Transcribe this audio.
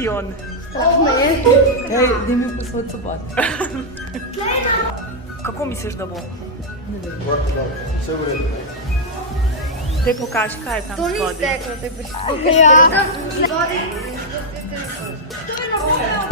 šampion. Ej, daj mi posod sobat. Kako misliš, da bo? Vse v redu, ne? Daj pokaži, kaj je tam spodaj. To ni steklo, to je prišlo. Ja.